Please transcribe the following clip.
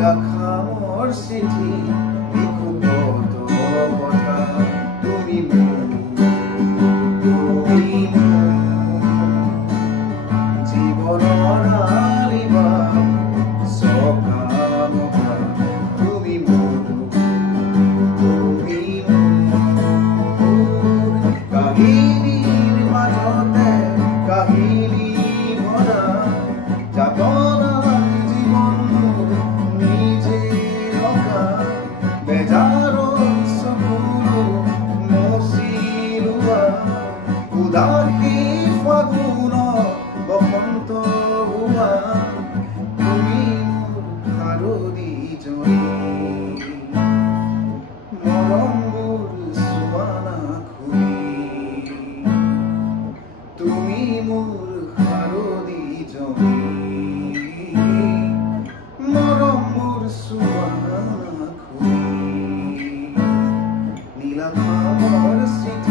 লেখা মোৰ চিঠি লিখো কত কথা তুমি জীবনৰ আলিবা সকাম তুমি কাহিনীৰ মাজতে কাহিনী ভৰা যাবনা জীৱন নিজে লগা বেজাৰৰ চকুৰ মচিলোৱা উদাসী ফাগুন বসন্ত হোৱা তুমি মোৰ শাৰদী জনী মৰমবোৰ চোৱানা খুলি তুমি মোৰ শাৰদী জনী মৰমবোৰ চোৱানা খুলি নীলা খামৰ চিঠি